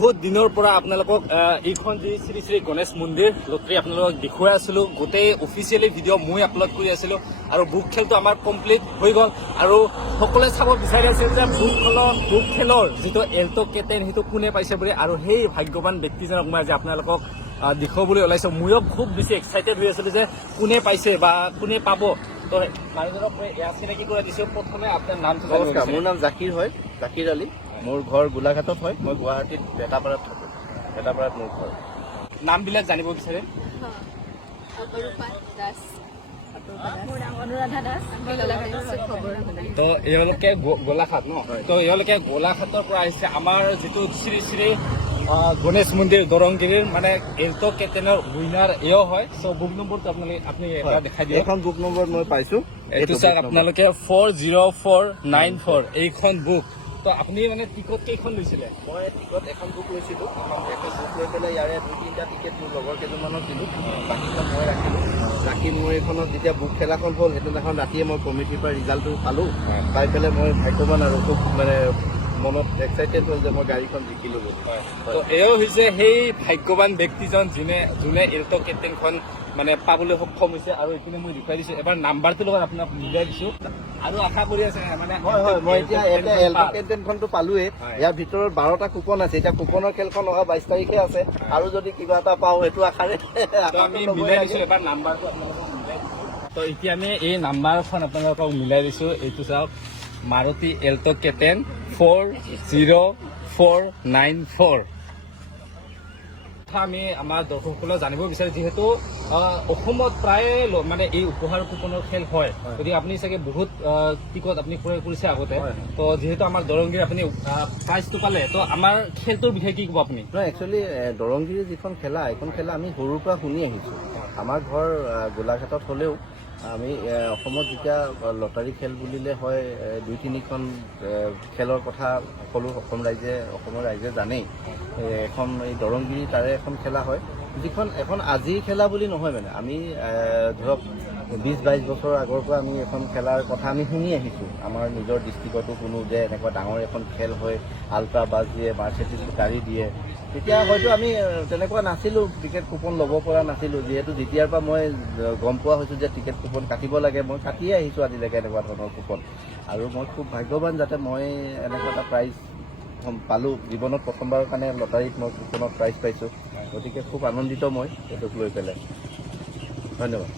বহুত দিনৰ পৰা আপোনালোকক এইখন যি শ্ৰী শ্ৰী গণেশ মন্দিৰ লটাৰী আপোনালোকক দেখুৱাই আছিলোঁ। গোটেই অফিচিয়েলি ভিডিঅ' মই আপলোড কৰি আছিলোঁ আৰু বুক খেলটো আমাৰ কমপ্লিট হৈ গ'ল। আৰু সকলোৱে চাব বিচাৰি আছিল যে বুক খেলৰ যিটো এল্টো কেটেন সেইটো কোনে পাইছে বুলি। আৰু সেই ভাগ্যৱান ব্যক্তিজনক মই আজি আপোনালোকক দেখুৱাবলৈ ওলাইছোঁ। ময়ো খুব বেছি এক্সাইটেড হৈ আছিলোঁ যে কোনে পাইছে বা কোনে পাব। তো মানুহজনক মই এয়া চিনাকি কৰি দিছোঁ। প্ৰথমে আপোনাৰ নামটো নমস্কাৰ, মোৰ নাম জাকিৰ হয়, জাকিৰ আলী। মোৰ ঘৰ গোলাঘাটত হয়, মই গুৱাহাটীত বেটাপাৰাত থাকোঁ। বেটাপাৰাত মোৰ ঘৰ। নামবিলাক জানিব বিচাৰিম। তো এওঁলোকে গোলাঘাট ন, তো এওঁলোকে গোলাঘাটৰ পৰা আহিছে। আমাৰ যিটো শ্ৰী শ্ৰী গণেশ মন্দিৰ দৰংগিৰিৰ মানে এল্টো কেটেনৰ উইনাৰ এও হয়। চ' বুক নম্বৰটো আপুনি এটা দেখাই দিয়ে। এখন বুক নম্বৰ মই পাইছোঁ, এইটো চাওক আপোনালোকে 40494 এইখন বুক। তো আপুনি মানে টিকট কেইখন লৈছিলে? মই টিকট এখন বুক লৈছিলোঁ। এখন বুক লৈ পেলাই ইয়াৰে 2-3টা টিকেট মোৰ লগৰ কেইজনমানক দিলোঁ, বাকীখন মই ৰাখিলোঁ। ৰাখি মোৰ এইখনত যেতিয়া বুক খেলাখন হ'ল সেইদিনাখন ৰাতিয়ে মই কমিটিৰ পৰা ৰিজাল্টটো পালোঁ। পাই পেলাই মই ভাগ্যৱান আৰু খুব মানে মনত এক্সাইটেড হ'ল যে মই গাড়ীখন জিকিলোঁ বুলি। তো এও হৈছে সেই ভাগ্যৱান ব্যক্তিজন যোনে এল্টো কেটেনখন মানে পাবলৈ সক্ষম হৈছে। আৰু এইখিনি মই দেখুৱাই দিছোঁ। এবাৰ নাম্বাৰটোৰ লগত আপোনাক মিলাই দিছোঁ আৰু আশা কৰি আছে মানে হয় মই এতিয়া এল্টো কেটেনখনটো পালোৱেই। ইয়াৰ ভিতৰত 12টা কুপন আছে। এতিয়া কুপনৰ খেলখন অহা 22 তাৰিখে আছে। আৰু যদি কিবা এটা পাওঁ সেইটো আশাৰে আমি মিলাই দিছোঁ। এবাৰ নাম্বাৰটো আপোনালোকক মিলাই দিছোঁ। তো এতিয়া আমি এই নাম্বাৰখন আপোনালোকক মিলাই দিছোঁ। এইটো চাওক, মাৰুতি এল্টো কেটেন 40494। আমি আমাৰ দৰ্শকসকলক জানিব বিচাৰোঁ, যিহেতু অসমত প্ৰায় মানে এই উপহাৰ কুপনৰ খেল হয়, গতিকে আপুনি চাগে বহুত টিকট আপুনি ক্ৰয় কৰিছে আগতে। তো যিহেতু আমাৰ দৰংগীৰ আপুনি প্ৰাইজটো পালে, তো আমাৰ খেলটোৰ বিষয়ে কি ক'ব আপুনি? নহয়, একচুৱেলি দৰংগিৰিৰ যিখন খেলা, এইখন খেলা আমি সৰুৰ পৰা শুনি আহিছোঁ। আমাৰ ঘৰ গোলাঘাটত হ'লেও আমি অসমত যেতিয়া লটাৰী খেল বুলিলে হয় 2-3খন খেলৰ কথা সকলো অসমৰ ৰাইজে জানেই। এখন এই দৰংগিৰি তাৰে এখন খেলা হয়, যিখন এখন আজিৰ খেলা বুলি নহয়। মানে আমি ধৰক 20-22 বছৰ আগৰ পৰা আমি এখন খেলাৰ কথা আমি শুনি আহিছোঁ। আমাৰ নিজৰ ডিষ্ট্ৰিক্টতো শুনো যে এনেকুৱা ডাঙৰ এখন খেল হয়, আল্ট্ৰা বাছ দিয়ে, মাৰ্চেডিছ গাড়ী দিয়ে। তেতিয়া হয়তো আমি তেনেকুৱা নাছিলোঁ, টিকেট কুপন ল'ব পৰা নাছিলোঁ। যিহেতু যেতিয়াৰ পৰা মই গম পোৱা হৈছোঁ যে টিকেট কুপন কাটিব লাগে, মই কাটিয়ে আহিছোঁ আজিলৈকে এনেকুৱা ধৰণৰ কুপন। আৰু মই খুব ভাগ্যৱান যাতে মই এনেকুৱা এটা প্ৰাইজ পালোঁ। জীৱনত প্ৰথমবাৰৰ কাৰণে লটাৰীত মই কুপনত প্ৰাইজ পাইছোঁ। গতিকে খুব আনন্দিত মই এইটোক লৈ পেলাই। ধন্যবাদ।